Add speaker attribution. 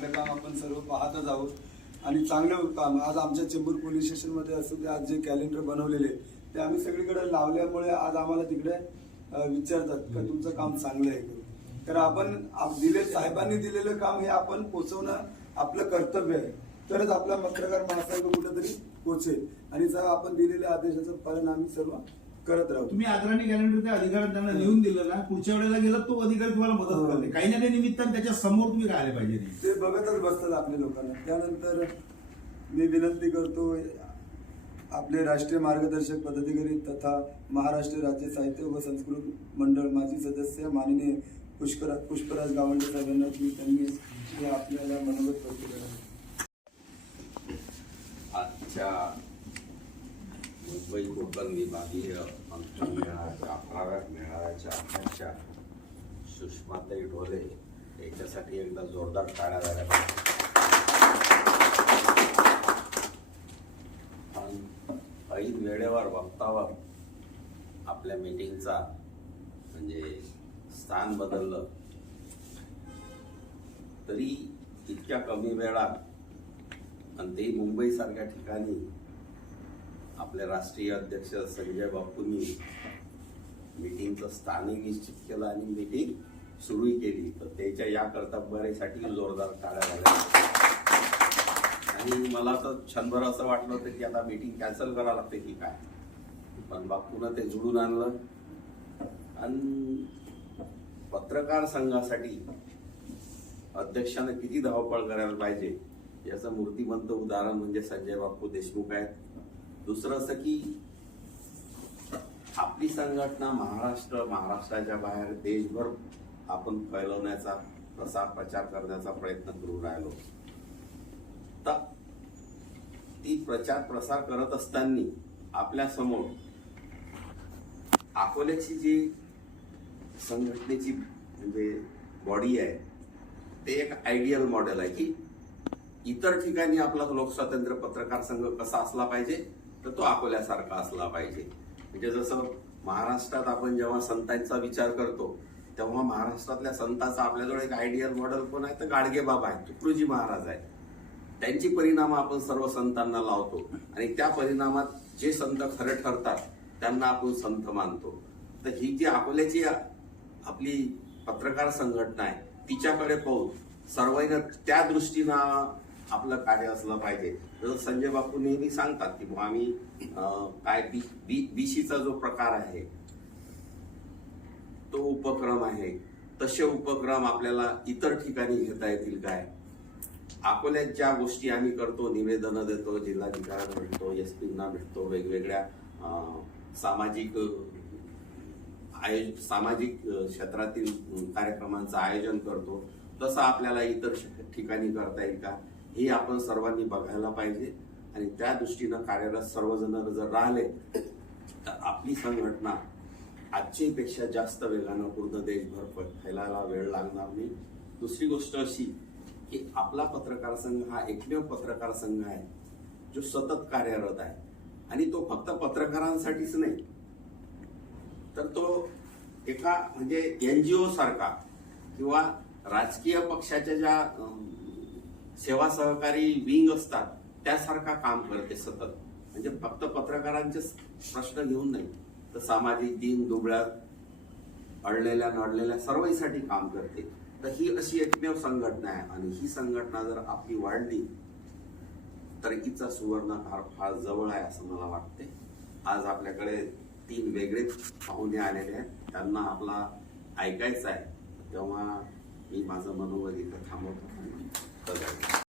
Speaker 1: चांगलं काम आपण सर्व पाहतच आहोत. आणि चांगलं काम आज आमच्या चेंबूर पोलीस स्टेशनमध्ये असं ते आज जे कॅलेंडर बनवलेले ते आम्ही सगळीकडे लावल्यामुळे आज आम्हाला तिकडे विचारतात का तुमचं काम चांगलं आहे तर आपण दिले साहेबांनी दिलेलं काम हे आपण पोचवणं आपलं कर्तव्य आहे. तरच आपला पत्रकार महासंघ कुठेतरी पोचेल. आणि जर आपण दिलेल्या आदेशाचं पालन आम्ही सर्व करत राहू.
Speaker 2: तुम्ही आदराने कॅलेंडर त्या अधिकाऱ्यांना त्यांना लिहून दिलं ना पुढच्या वेळेला गेलं तो अधिकारी तुम्हाला मदत
Speaker 1: हो.
Speaker 2: करते. काही ना काही निमित्तानं त्याच्यासमोर तुम्ही राहिले पाहिजे. नाही.
Speaker 1: ते बघतच बसतात आपल्या लोकांना. त्यानंतर मी विनंती करतो आपले राष्ट्रीय मार्गदर्शक पदाधिकारी तथा महाराष्ट्र राज्य साहित्य व संस्कृत मंडळ माजी सदस्य माननीय पुष्कर पुष्पराज गावंडे साहेबांना की त्यांनी आपल्याला मनोगत व्यक्त केलं
Speaker 3: आजच्या मुंबई कोकण विभागीय मंत्रिमंडळाच्या अकराव्या मेळाव्याच्या अध्यक्षा सुषमाताई ढोले याच्यासाठी एकदा जोरदार टाळ्या झाल्या पाहिजे. ऐन वेळेवर वक्तावर आपल्या मीटिंगचा म्हणजे स्थान बदललं तरी इतक्या कमी वेळात आणि ते मुंबईसारख्या ठिकाणी आपले राष्ट्रीय अध्यक्ष संजय बापूंनी मीटिंगचं स्थानिक निश्चित केलं आणि मीटिंग सुरूही केली. तर त्याच्या या बरेसाठी जोरदार टाळ्या झाल्या आणि मला तर क्षणभर असं वाटलं होतं की आता मीटिंग कॅन्सल करावं लागते की काय. पण बापूनं ते जुळून आणलं. आणि पत्रकार संघासाठी अध्यक्षानं किती धावपळ करायला पाहिजे याचं मूर्तिमंत उदाहरण म्हणजे संजय बापू देशमुख आहेत. दुसरं असं की आपली संघटना महाराष्ट्र महाराष्ट्राच्या बाहेर देशभर आपण फैलवण्याचा प्रसार प्रचार करण्याचा प्रयत्न करू राहिलो. तर ती प्रचार प्रसार करत असताना आपल्यासमोर अकोल्याची जी संघटनेची म्हणजे बॉडी आहे ते एक आयडियल मॉडेल आहे की इतर ठिकाणी आपला लोकस्वातंत्र्य पत्रकार संघ कसा असला पाहिजे तर तो अकोल्यासारखा असला पाहिजे. म्हणजे जसं महाराष्ट्रात आपण जेव्हा संतांचा विचार करतो तेव्हा महाराष्ट्रातल्या संतांचा आपल्याजवळ एक आयडियल मॉडेल कोण आहे? तर गाडगे बाबा आहेत तुकडोजी महाराज आहे त्यांची परिणाम आपण सर्व संतांना लावतो. आणि त्या परिणामात जे संत खरं ठरतात त्यांना आपण संत मानतो. तर ही जी अकोल्याची आपली पत्रकार संघटना आहे तिच्याकडे पाहून सर्वांना त्या दृष्टीनं आपलं कार्य असलं पाहिजे. जसं संजय बापू नेहमी सांगतात की आम्ही काय बी बी बीसीचा जो प्रकार आहे तो उपक्रम आहे. तसे उपक्रम आपल्याला इतर ठिकाणी घेता येतील काय? अकोल्यात ज्या गोष्टी आम्ही करतो निवेदनं देतो जिल्हाधिकाऱ्यांना भेटतो एस पींना भेटतो वेगवेगळ्या सामाजिक आयोज सामाजिक क्षेत्रातील कार्यक्रमांचं आयोजन करतो तसं आपल्याला इतर ठिकाणी करता येईल का? ही आपण सर्वांनी बघायला पाहिजे. आणि त्या दृष्टीनं कार्यरत सर्वजण जर राहिले तर आपली संघटना आजचीपेक्षा जास्त वेगानं पूर्ण देशभर फैलायला वेळ लागणार नाही. दुसरी गोष्ट अशी की आपला पत्रकार संघ हा एकमेव पत्रकार संघ आहे जो सतत कार्यरत आहे. आणि तो फक्त पत्रकारांसाठीच नाही तर तो एका म्हणजे एनजीओ सारखा किंवा राजकीय पक्षाच्या ज्या सेवा सहकारी विंग असतात त्यासारखा काम करते सतत. म्हणजे फक्त पत्रकारांचे प्रश्न घेऊन नाही तर सामाजिक दिन दुबळ्या अडलेल्या नडलेल्या सर्वांसाठी काम करते. तर ही अशी एकमेव संघटना आहे. आणि ही संघटना जर आपली वाढली तर हिचा सुवर्ण फार फार जवळ आहे असं मला वाटते. आज आपल्याकडे तीन वेगळे पाहुणे आलेले आहेत. त्यांना आपला ऐकायचं आहे. तेव्हा मी माझं मनोवर इथं थांबवतो. other.